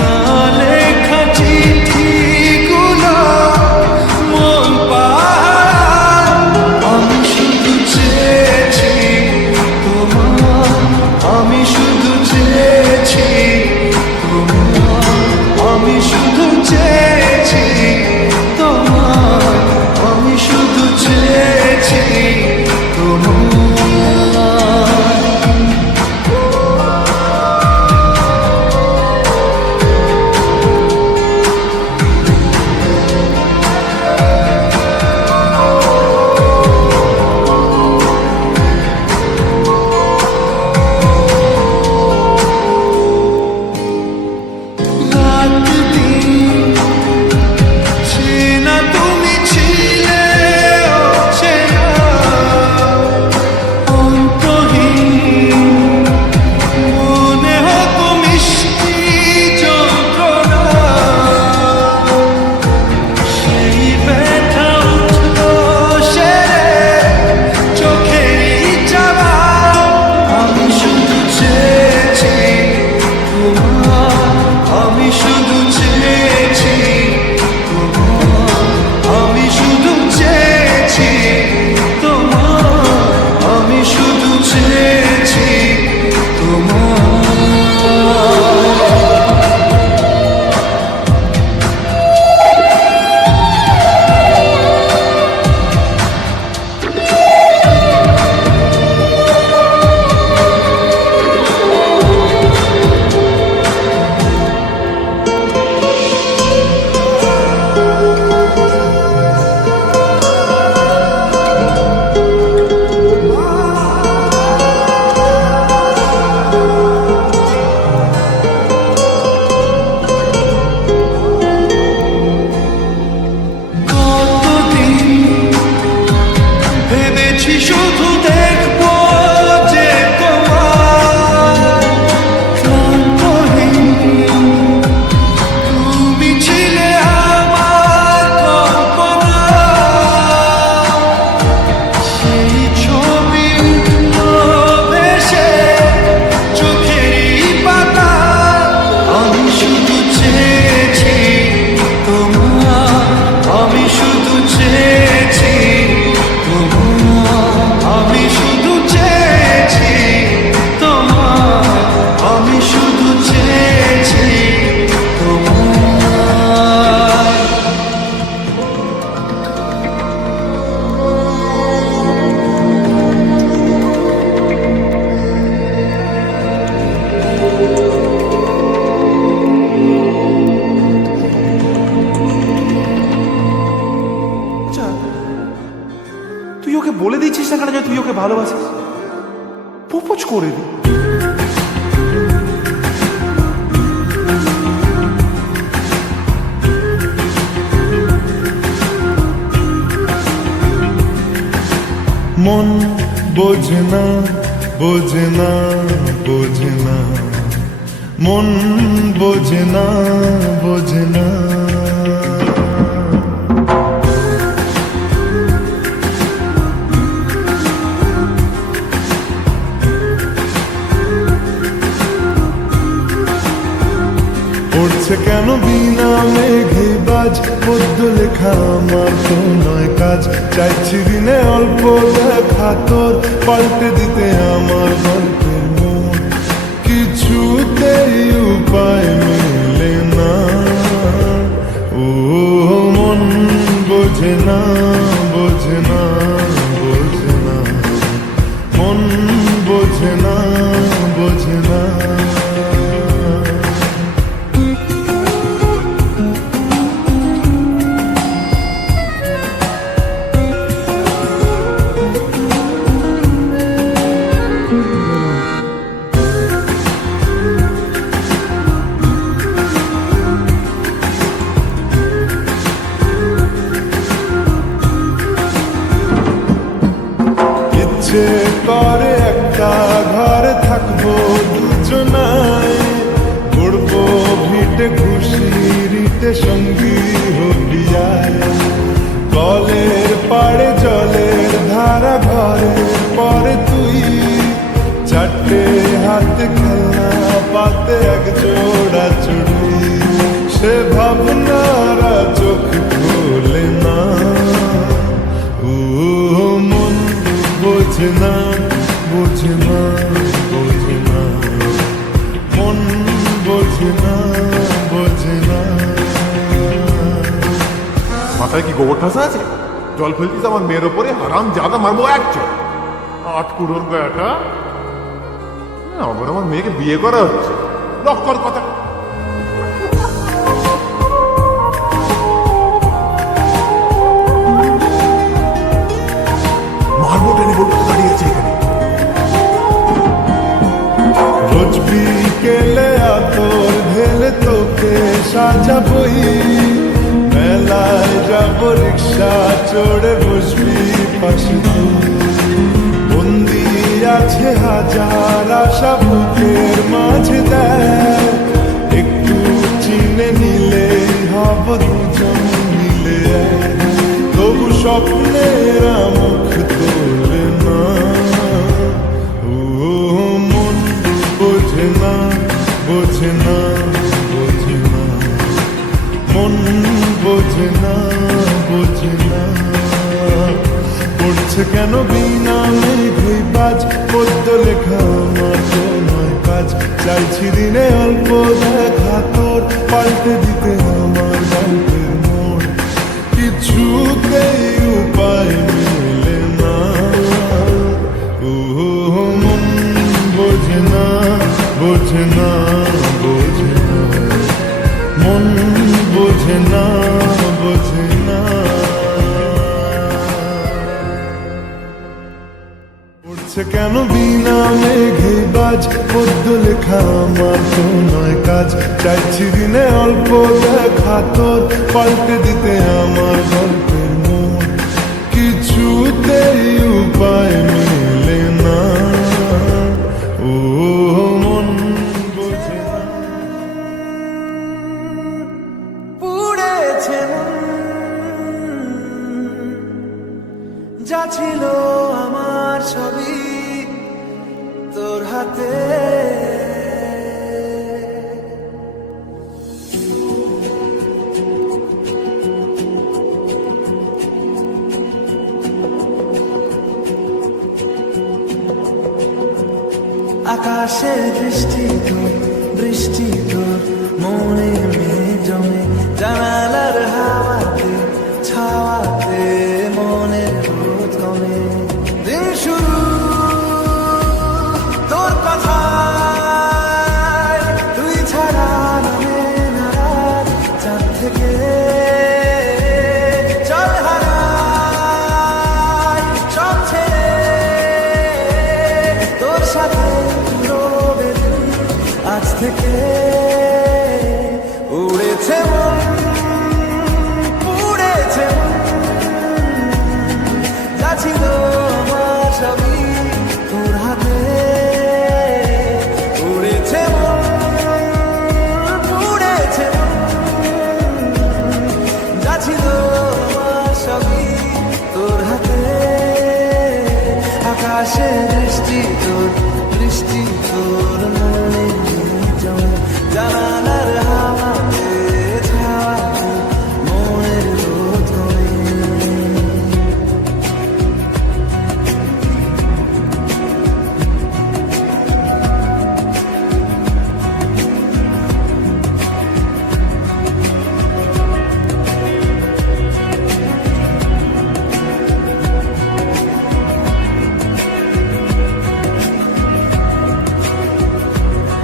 না লেখা চিঠিগুলো মন পাহাড়, আমি শুধু চেয়েছি তোমার, আমি শুধু চেয়েছি তোমার, আমি শুধু চেয়েছি তোমার, আমি শুধু চেয়েছি তোমার। শুধু দেখবো যে তোমার ক্লান্তহীন, তুমি ছিলে আমার কল্পনা, সেই ছবি উঠলো ভেসে চোখেরই পাতা, আমি শুধু চেয়েছি তোমার, আমি শুধু চেয়েছি তোমার, আমি শুধু চেয়েছি তোমার, আমি শুধু চেয়েছি তোমার। তুই ওকে বলে দিচ্ছিস না কেন যে তুই ওকে ভালোবাসিস? প্রপোজ করে দি। মন বোঝে না, বোঝে না, বোঝে না, মন বোঝে না, বোঝে না। পড়ছে কেন বিনা মেঘে বাজ, পদ্য লেখা আমার তো নয় কাজ, চাইছি দিনে অল্প দেখা তোর, পাল্টে দিতে আমার গল্পের মন, কিছুতেই উপায় মেলে না। ও মন বোঝে না, বোঝে না, বোঝে না, মন বোঝে না, বোঝে না। ইচ্ছে করে একটা ঘরে থাকবো দুজনায়, ঘুরবো ভিটে খুশিরিতে সঙ্গী হলিয়ায়, কলের পাড়ে জলের ধারা ঘরের পরে তুই, চারটে হাতে খেলনা পাতে এক জোড়া চুড়ি। মাথায় কি গোবর ঠাসা আছে? জল ফেলছিস আমার মেয়ের ওপরে, হারাম জাদা মারবো এক চল। আট কুড়োর গায়াটা, আবার আমার মেয়েকে বিয়ে করা হচ্ছে। লক কর কথা। মারবো টেনে বলবো দাঁড়িয়ে আছে এখানে। রোজ বিকেলে আতর ঢেলে তোকে সাজাবই, মেলায় যাব রিক্সা চড়ে বসবি পাশে তুই। বন্দি আছে হাজার আশা বুকের মাঝে, দেখ একটু চিনে নিলেই হব দুজন মিলে এক। তবু স্বপ্নের মুখ তোলে না, ও মন বোঝে না, বোঝে না, বোঝে না, মন বোঝে না, বোঝে না। পড়ছে কেন বিনা মেঘে বাজ, পদ্য লেখা আমার তো নয় কাজ। চাইছি দিনে অল্প দেখা তোর, পাল্টে দিতে আমার গল্পের মোড়। কিছুতেই উপায় মেলে না, ও মন বোঝে না, বোঝে না, বোঝে না, মন বোঝে না, বোঝে না। পড়ছে কেন বিনা মেঘে বাজ, পদ্য লেখা আমার তো নয় কাজ। চাইছি দিনে অল্প দেখা তোর, পাল্টে দিতে আমার গল্পের মোড়। কিছুতেই উপায় মেলে না, ও মন বোঝে না। পুড়েছে মন, যা ছিল আমার ছবি তোর হাতে। আকাশে দৃষ্টি তোর, বৃষ্টি তোর মনে মেঘ জমে। জানালার হাওয়াতে ছাওয়াতে মনের রোদ কমে। দিন শুরু তোর কথায়, তুই ছাড়া নামে না রাত। চাঁদ থেকে চল হারাই সব ছেড়ে, তোর সাথে রবে দিন। আজ থেকে উড়েছে মন, পুড়েছে মন, যা ছিল আমার সবই তোর হাতে। উড়েছে মন, পুড়েছে মন, যা ছিল আমার সবই তোর হাতে। আকাশে দৃষ্টি তোর, বৃষ্টি তোর মনে জমে। জানালার হাওয়াতে ছাওয়াতে মনের রোদ কমে।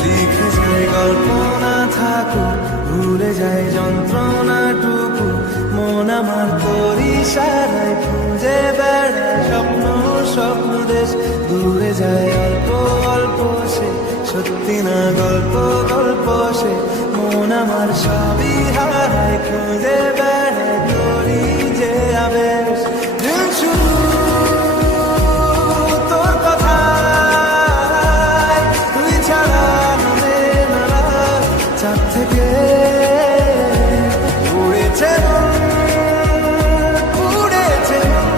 লিখে যায় কল্পনা থাকুক, ভুলে যায় যন্ত্রণাটুকু। মন আমার তোর ইশারায় খুঁজে বেড়ায় স্বপ্ন, স্বপ্ন দেশ। দূরে যায় অল্প অল্প সে, সত্যি না গল্প, গল্প সে। মন আমার সবই হারায় খুঁজে বেড়ায় তোরই যে আবেশ। দিন শুরু তোর কথায়, তুই ছাড়া নামে না রাত। চাঁদ থেকে উড়েছে মন, পুড়েছে মন,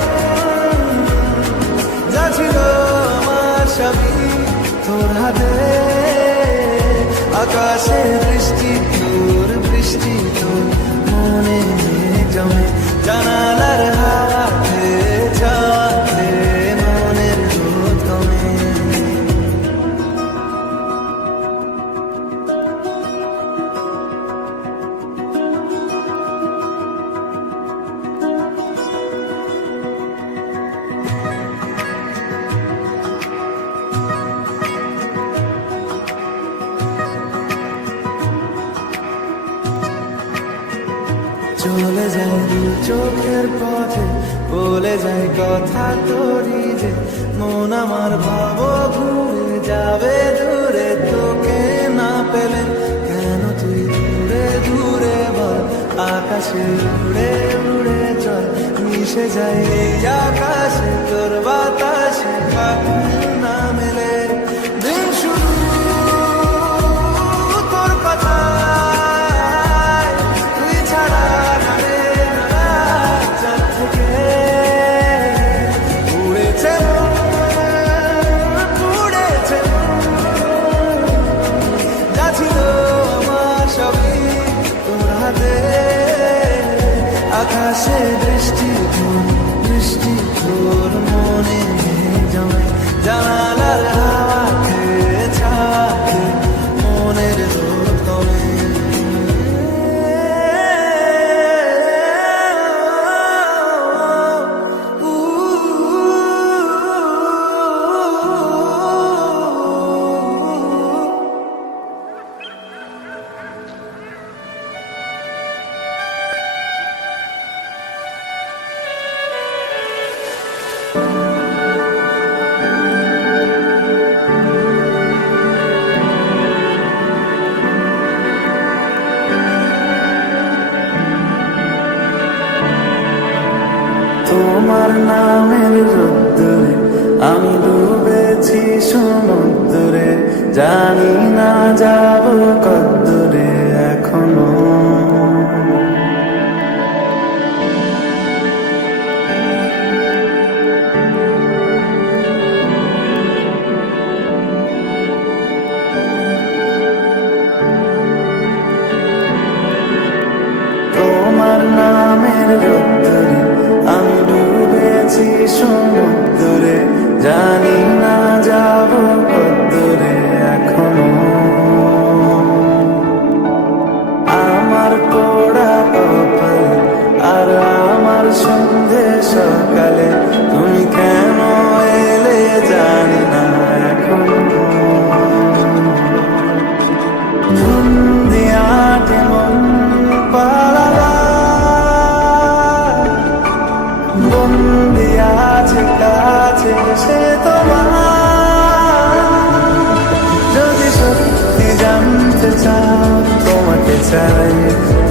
যা ছিল আমার সবই তোর হাতে। আকাশে দৃষ্টি তোর, বৃষ্টি তোর মনে মেঘ জমে। জানালার হাওয়াতে ছাওয়াতে মনের রোদ কমে। চলে যায় দু চোখের পথে, বলে যায় কথা তোরই যে মন আমার ভাব ঘুরে যাবে দূরে, তোকে না পেলে কেন তুই দূরে দূরে বল, আকাশে উড়ে উড়ে চল, মিশে যায় এই আকাশে তোর বাতাসে, পাখি না মেলে দিন শুরু তোর কথায়, তুই ছাড়া নামে না চাঁদ থেকে উড়েছে উড়েছে যা ছিল আমার সবই তোর হাতে, আকাশে বৃষ্টি বৃষ্টি তোর মনে জমে, জানালার হাওয়া খেয়ে ছাকে মনের রোদ কমে। তোমার নামের রোদ্দুরে আমি ডুবেছি সমুদ্রে, জানি না যাব কদ্দুরে এখনো, তোমার নামের রোদ্দুরে আমি ডুবেছি সমুদ্রে, জানি না যাব কদ্দুরে এখনো, আমার পোড়া কপাল আর আমার সন্ধে সকালে, তুমি কেন এলে জানি না এখনো, ধুন্দিয়াটে মন পালালা বন্দি আছে কাছে সে তোমার, যদি সত্যি জানতে চাও তোমাকে চাই